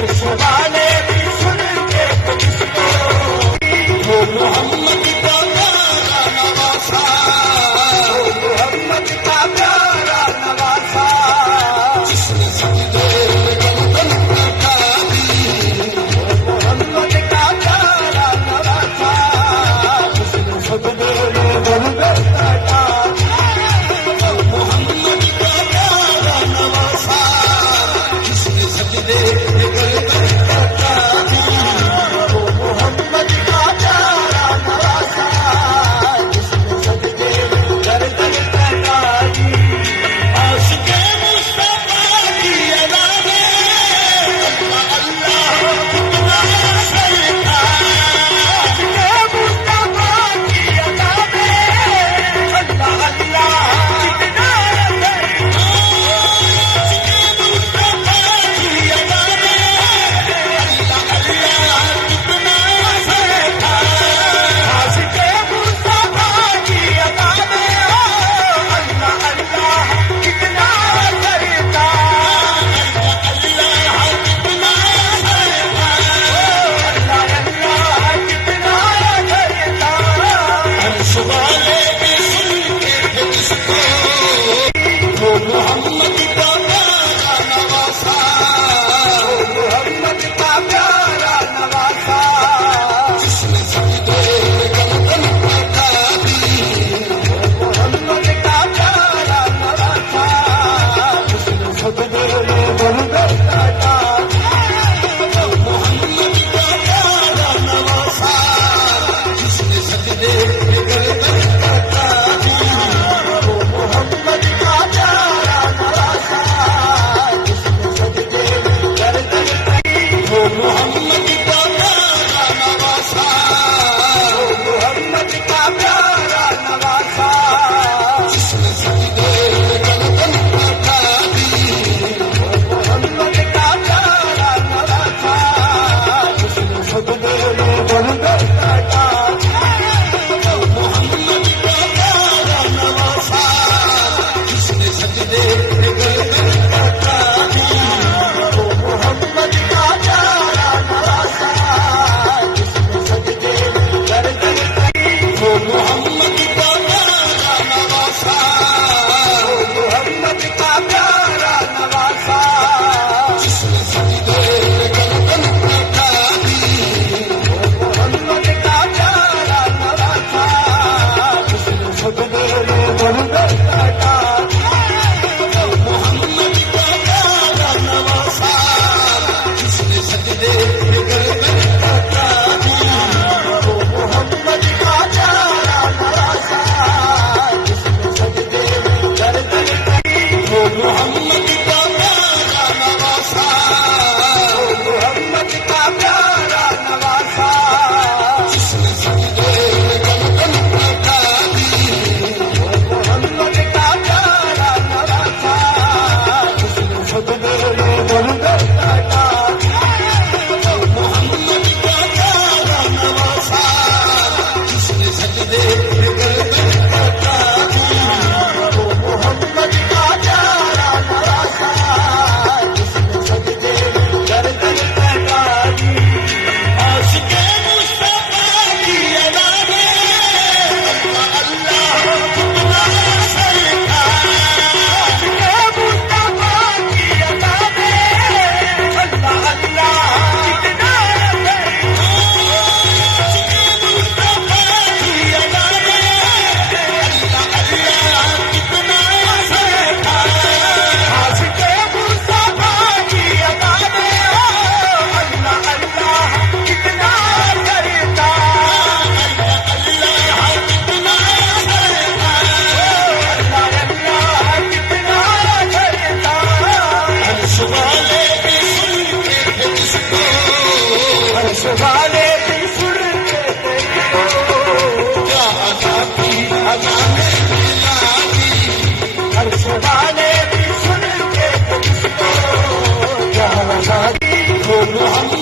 अर्श वाले भी सुन के तुझको, वो मोहम्मद का प्यारा नवासा, वो मोहम्मद का प्यारा नवासा, जिसने सजदे गर्दन कटा दी, वो मोहम्मद का प्यारा नवासा, जिसने सजदे गर्दन कटा दी, वो मोहम्मद का प्यारा नवासा, जिसने सजदे गर्दन कटा दी, वो मोहम्मद का प्यारा नवासा, जिसने सजदे गर्दन कटा दी। आशिक़े मुस्तफ़ा की अदा में अल्लाह कितना सरकार, आशिक़े मुस्तफ़ा की अदा में अल्लाह कितना मोहम्मद का प्यारा नवासा, मोहम्मद का प्यारा नवासा, जिसने सजदे गर्दन कटा दी, मोहम्मद का प्यारा नवासा, जिसने सजदे गर्दन कटा दी, मोहम्मद का प्यारा नवासा, जिसने सजदे गर्दन कटा दी, मोहम्मद का प्यारा नवासा, जिसने सजदे गर्दन कटा दी, मोहम्मद का प्यारा नवासा, मोहम्मद का प्यारा नवासा, जिसने सजदे गर्दन कटा दी, मोहम्मद का प्यारा नवासा, जिसने सजदे गर्दन कटा दी, मोहम्मद का प्यारा नवासा, जिसने सजदे गर्दन कटा दी, मोहम्मद का प्यारा नवासा, जिसने सजदे गर्दन कटा दी, मोहम्मद का प्यारा नवासा, मोहम्मद का प्यारा नवासा, जिसने सजदे गर्दन कटा दी, मोहम्मद का प्यारा नवासा, जिसने सजदे गर्दन कटा दी, मोहम्मद का प्यारा नवासा, जिसने सजदे गर्दन कटा दी, मोहम्मद का प्यारा नवासा, जिसने सजदे गर्दन कटा दी, मोहम्मद का प्यारा नवासा, मोहम्मद का प्यारा नवासा, जिसने सजदे गर्दन कटा दी, मोहम्मद का प्यारा नवासा, जिसने सजदे गर्दन कटा दी, मोहम्मद का प्यारा नवासा, जिसने सजदे गर्दन कटा दी, मोहम्मद का प्यारा नवासा, जिसने सजदे गर्दन कटा दी। आशिक़े मुस्तफ़ा की अदा में अल्लाह कितना सरकार, आशिक़े मुस्तफ़ा की अदा में अल्लाह कितना आशिक़े मुस्तफ़ा की अदा में अल्लाह कितना सरकार, आशिक़े मुस्तफ़ा की अदा में अल्लाह कितना करता, अल्लाह कितना करता, अल्लाह कितना करता, अर्श वाले भी सुन के तुझको, अर्श वाले भी सुन के तुझको, क्या अदा की अदा में मिला दी, अर्श वाले भी सुन के तुझको, क्या अदा की, वो मोहम्मद